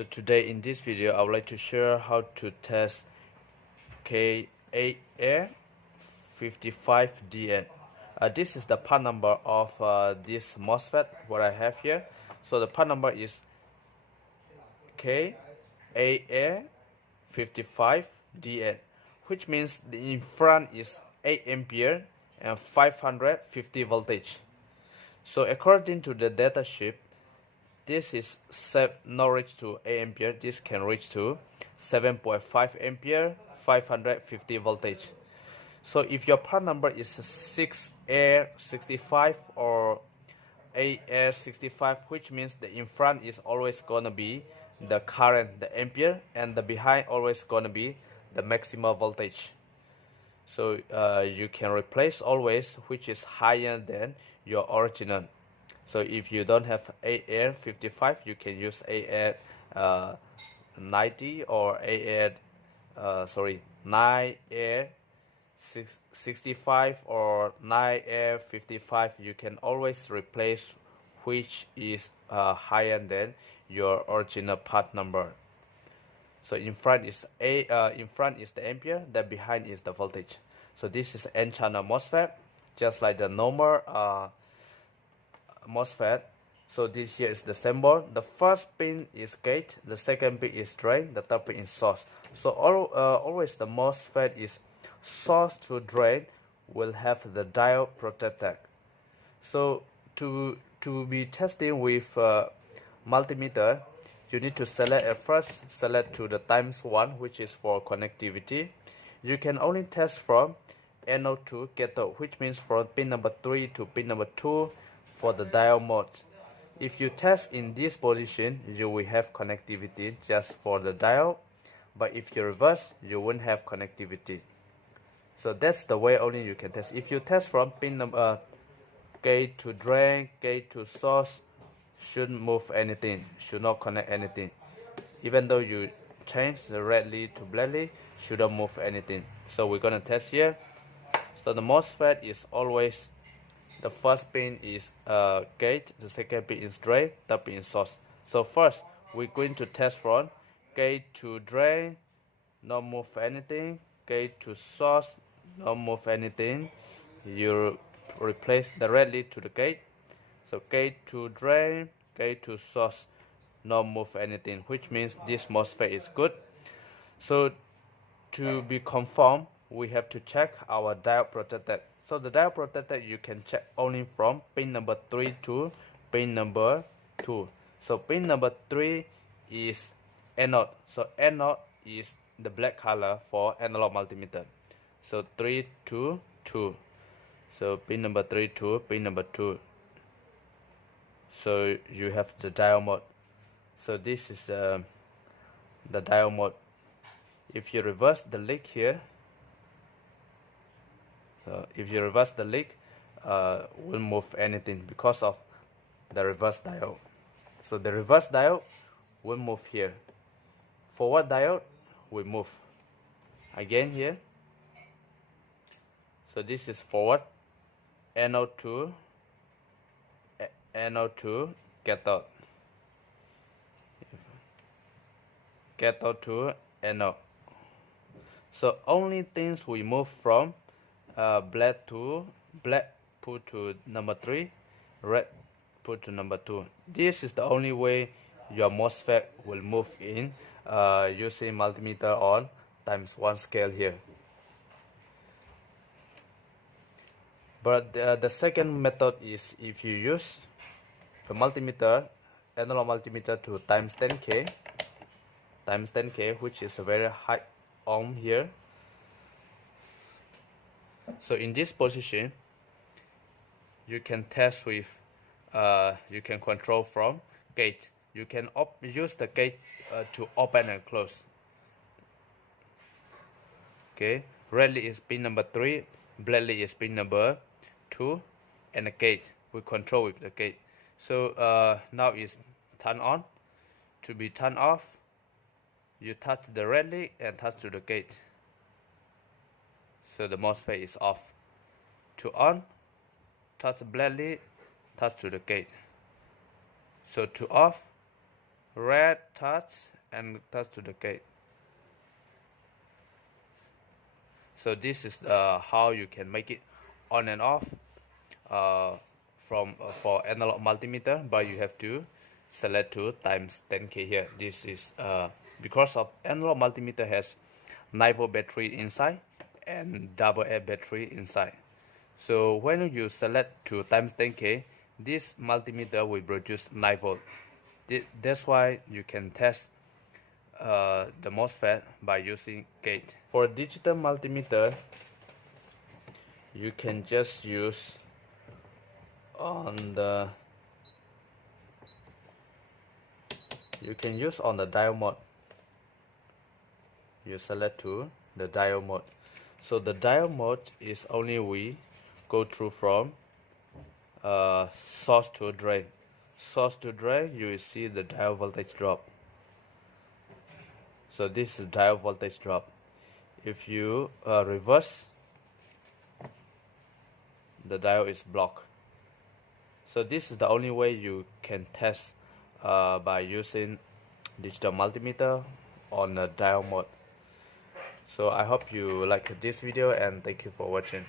So today in this video I would like to share how to test K8A55DA. This is the part number of this Mosfet what I have here. So the part number is K8A55DA, which means the in front is 8 ampere and 550 voltage. So according to the data sheet, this is not reach to 8 ampere. This can reach to 7.5 ampere, 550 voltage. So if your part number is 6A65 or 8A65, which means the in front is always gonna be the current, the ampere, and the behind always gonna be the maximum voltage. So you can replace always which is higher than your original. So if you don't have 8A55, you can use 8A90 or 9A65 or 9A55. You can always replace which is higher than your original part number. So in front is in front is the ampere, then behind is the voltage. So this is N-channel Mosfet, just like the normal Mosfet. So this here is the symbol. The first pin is gate, the second pin is drain, the third pin is source. So always the Mosfet is source to drain will have the diode protected. So to be testing with multimeter, you need to select at first, select to the times 1, which is for connectivity. You can only test from anode to cathode, which means from pin number 3 to pin number 2 for the diode mode. If you test in this position, you will have connectivity just for the diode, but if you reverse, you won't have connectivity. So that's the way only you can test. If you test from pin number gate to drain, gate to source, shouldn't move anything, should not connect anything. Even though you change the red lead to black lead, shouldn't move anything. So we're gonna test here. So the Mosfet is always the first pin is gate, the second pin is drain, third pin is source. So first we're going to test from gate to drain, not move anything, gate to source, not move anything. You replace the red lead to the gate. So gate to drain, gate to source, not move anything, which means this Mosfet is good. So to be confirmed, we have to check our diode protected. So the diode protected you can check only from pin number 3 to pin number 2. So pin number 3 is anode. So anode is the black color for analog multimeter. So 3 to 2. So pin number 3 to pin number 2. So you have the diode mode. So this is the diode mode. If you reverse the lead here, if you reverse the lead, won't move anything because of the reverse diode. So the reverse diode will move here. Forward diode will move again here. So this is forward, anode to cathode, cathode to anode. So only things we move from black to black, put to number 3, red put to number 2. This is the only way your Mosfet will move in using multimeter on ×1 scale here. But the second method is if you use the multimeter, analog multimeter to ×10K, which is a very high ohm here. So in this position, you can test with, you can control from gate. You can use the gate to open and close. Okay, red lead is pin number 3, black lead is pin number 2, and the gate we control with the gate. So now it's turned on. To be turned off, you touch the red lead and touch to the gate. So the Mosfet is off. To on, touch the black lead, touch to the gate. So to off, red touch and touch to the gate. So this is how you can make it on and off for analog multimeter, but you have to select to times 10K here. This is because of analog multimeter has 9V battery inside and AA battery inside. So when you select to times 10K, this multimeter will produce 9V. That's why you can test the Mosfet by using gate. For digital multimeter, you can just use on the diode mode. You select to the diode mode. So the diode mode is only we go through from source to drain. Source to drain, you will see the diode voltage drop. So this is diode voltage drop. If you reverse, the diode is blocked. So this is the only way you can test by using digital multimeter on the diode mode. So I hope you like this video and thank you for watching.